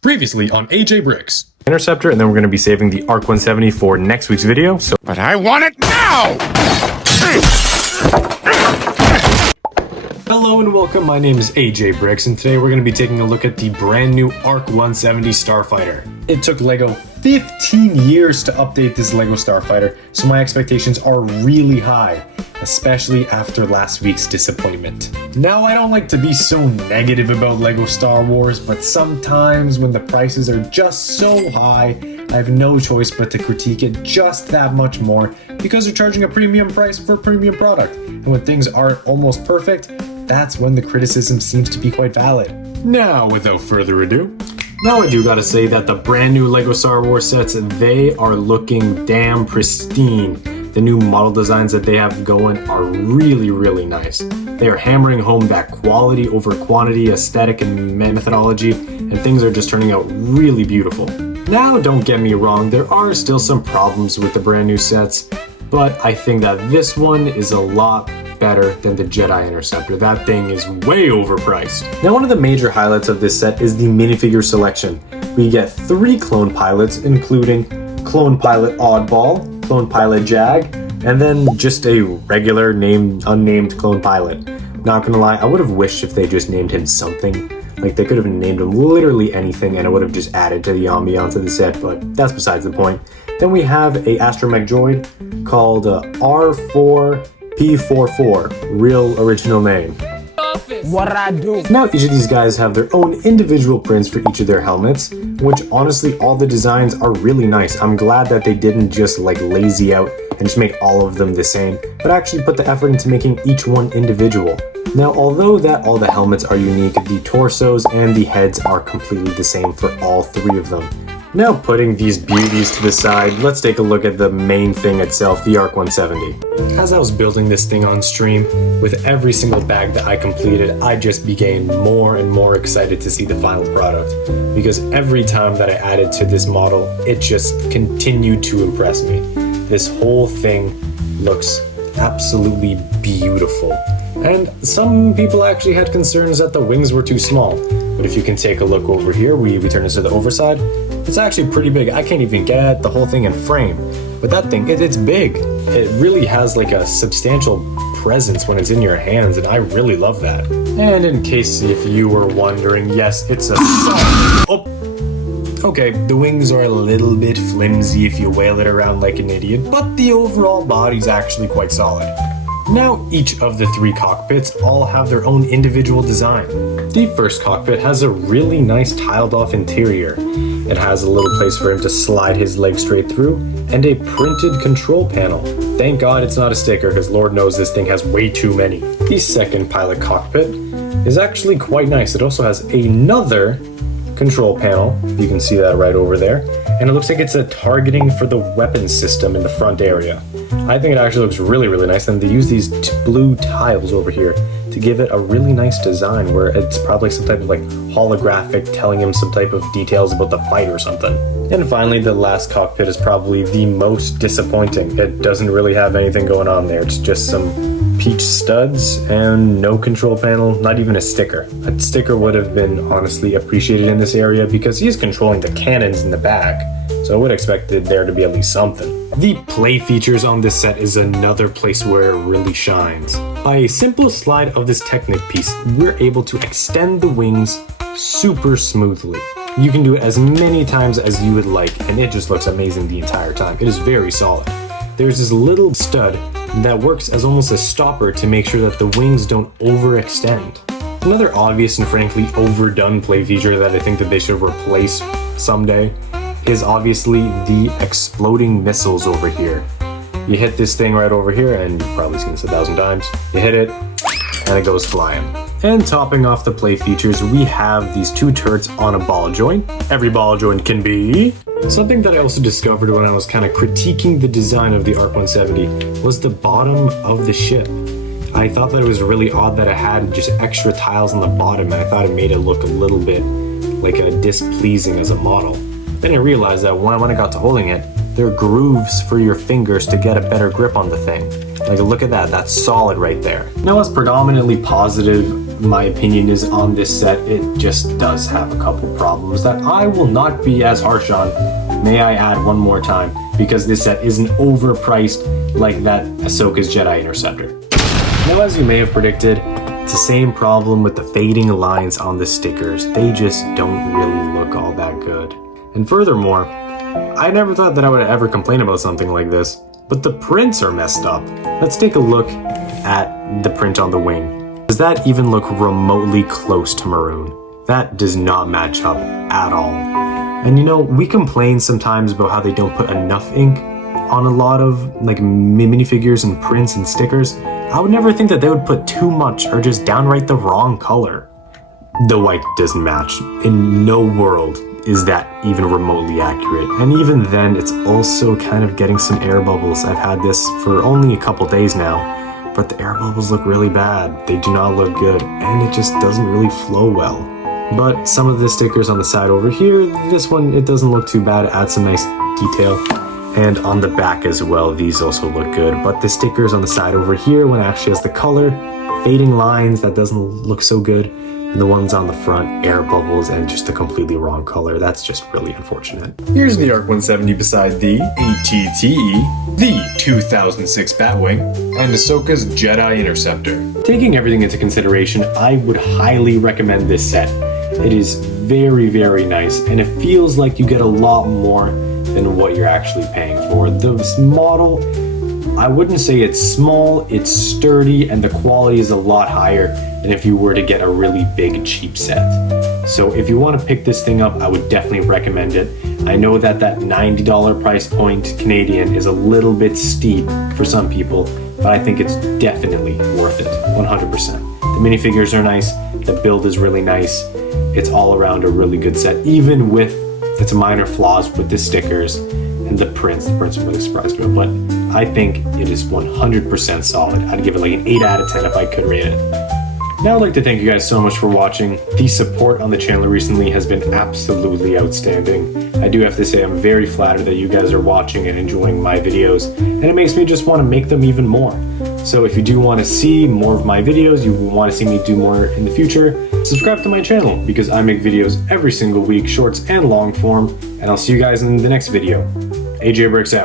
Previously on AJ Bricks. Interceptor, and then we're going to be saving the ARC-170 for next week's video. But I want it now! Hello and welcome, my name is AJ Bricks, and today we're going to be taking a look at the brand new ARC-170 Starfighter. It took LEGO 15 years to update this LEGO Starfighter, so my expectations are really high, especially after last week's disappointment. Now, I don't like to be so negative about LEGO Star Wars, but sometimes when the prices are just so high, I have no choice but to critique it just that much more because they're charging a premium price for a premium product. And when things aren't almost perfect, that's when the criticism seems to be quite valid. Now, without further ado, now I do gotta say that the brand new LEGO Star Wars sets, they are looking damn pristine. The new model designs that they have going are really, really nice. They are hammering home that quality over quantity, aesthetic, and methodology, and things are just turning out really beautiful. Now, don't get me wrong, there are still some problems with the brand new sets, but I think that this one is a lot better than the Jedi Interceptor. That thing is way overpriced. Now, one of the major highlights of this set is the minifigure selection. We get 3 clone pilots, including Clone Pilot Oddball, Clone Pilot Jag, and then just a regular unnamed Clone Pilot. Not gonna lie, I would have wished if they just named him something. Like, they could have named him literally anything and it would have just added to the ambiance of the set, but that's besides the point. Then we have a astromech droid called R4P44, real original name. What I do? Now each of these guys have their own individual prints for each of their helmets, which honestly all the designs are really nice. I'm glad that they didn't just like lazy out and just make all of them the same, but actually put the effort into making each one individual. Now, although that all the helmets are unique, the torsos and the heads are completely the same for all 3 of them. Now, putting these beauties to the side, let's take a look at the main thing itself, the ARC-170. As I was building this thing on stream, with every single bag that I completed, I just became more and more excited to see the final product. Because every time that I added to this model, it just continued to impress me. This whole thing looks absolutely beautiful. And some people actually had concerns that the wings were too small. But if you can take a look over here, we turn this to the overside, it's actually pretty big. I can't even get the whole thing in frame. But that thing, it's big. It really has like a substantial presence when it's in your hands, and I really love that. And in case if you were wondering, yes, it's a solid. Oh! Okay, the wings are a little bit flimsy if you wail it around like an idiot, but the overall body's actually quite solid. Now, each of the 3 cockpits all have their own individual design. The first cockpit has a really nice tiled off interior. It has a little place for him to slide his leg straight through, and a printed control panel. Thank God it's not a sticker, because Lord knows this thing has way too many. The second pilot cockpit is actually quite nice. It also has another control panel. You can see that right over there. And it looks like it's a targeting for the weapons system in the front area. I think it actually looks really, really nice, and they use these blue tiles over here to give it a really nice design where it's probably some type of like holographic telling him some type of details about the fight or something. And finally, the last cockpit is probably the most disappointing. It doesn't really have anything going on there. It's just some peach studs and no control panel, not even a sticker. A sticker would have been honestly appreciated in this area because he's controlling the cannons in the back, so I would expect there to be at least something. The play features on this set is another place where it really shines. By a simple slide of this Technic piece, we're able to extend the wings super smoothly. You can do it as many times as you would like, and it just looks amazing the entire time. It is very solid. There's this little stud that works as almost a stopper to make sure that the wings don't overextend. Another obvious and frankly overdone play feature that I think that they should replace someday is obviously the exploding missiles over here. You hit this thing right over here, and you've probably seen this 1,000 times. You hit it, and it goes flying. And topping off the play features, we have these 2 turrets on a ball joint. Every ball joint can be. Something that I also discovered when I was kind of critiquing the design of the ARC-170 was the bottom of the ship. I thought that it was really odd that it had just extra tiles on the bottom, and I thought it made it look a little bit like displeasing as a model. Then I realized that when I got to holding it, there are grooves for your fingers to get a better grip on the thing. Like, look at that, that's solid right there. Now, I was predominantly positive my opinion is on this set. It just does have a couple problems that I will not be as harsh on. May I add one more time, because this set isn't overpriced like that Ahsoka's Jedi Interceptor. Now, as you may have predicted, it's the same problem with the fading lines on the stickers. They just don't really look all that good. And furthermore, I never thought that I would ever complain about something like this, but the prints are messed up. Let's take a look at the print on the wing. Does that even look remotely close to maroon? That does not match up at all. And you know, we complain sometimes about how they don't put enough ink on a lot of like minifigures and prints and stickers. I would never think that they would put too much or just downright the wrong color. The white doesn't match. In no world is that even remotely accurate. And even then, it's also kind of getting some air bubbles. I've had this for only a couple days now, but the air bubbles look really bad. They do not look good, and it just doesn't really flow well. But some of the stickers on the side over here, this one, it doesn't look too bad. It adds some nice detail. And on the back as well, these also look good. But the stickers on the side over here, when it actually has the color, fading lines, that doesn't look so good. And the ones on the front, air bubbles, and just a completely wrong color. That's just really unfortunate. Here's the ARC-170 beside the ATTE, the 2006 Batwing, and Ahsoka's Jedi Interceptor. Taking everything into consideration, I would highly recommend this set. It is very, very nice, and it feels like you get a lot more than what you're actually paying for. This model, I wouldn't say it's small, it's sturdy, and the quality is a lot higher than if you were to get a really big, cheap set. So if you want to pick this thing up, I would definitely recommend it. I know that that $90 price point Canadian is a little bit steep for some people, but I think it's definitely worth it, 100%. The minifigures are nice, the build is really nice, it's all around a really good set, even with its minor flaws with the stickers and the prints. The prints really surprised me, but I think it is 100% solid. I'd give it like an 8 out of 10 if I could rate it. Now I'd like to thank you guys so much for watching. The support on the channel recently has been absolutely outstanding. I do have to say I'm very flattered that you guys are watching and enjoying my videos, and it makes me just want to make them even more. So if you do want to see more of my videos, you want to see me do more in the future, subscribe to my channel because I make videos every single week, shorts and long form, and I'll see you guys in the next video. AJ Bricks out.